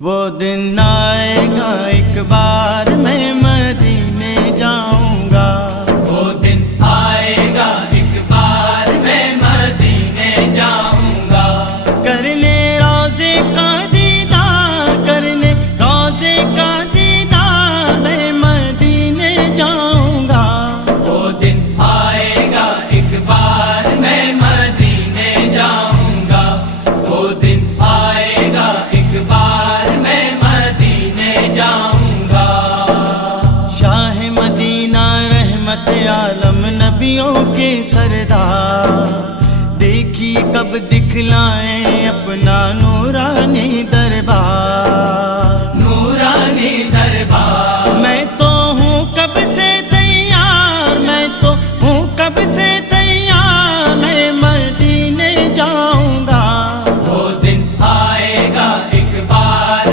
وہ دن آئے گا ایک بار میں مدینے جاؤں گا، وہ دن آئے گا ایک بار میں مدینے جاؤں گا، کرنے روضے کا دیدار، کرنے روضے کا دیدار میں مدینے جاؤں گا۔ وہ دن آئے گا ایک بار میں مدینے جاؤں گا، وہ دن آئے گا ایک بار میں مدینے جاؤں گا۔ شاہ مدینہ رحمت عالم نبیوں کے سردار، دیکھیے کب دکھلائیں اپنا نورانی در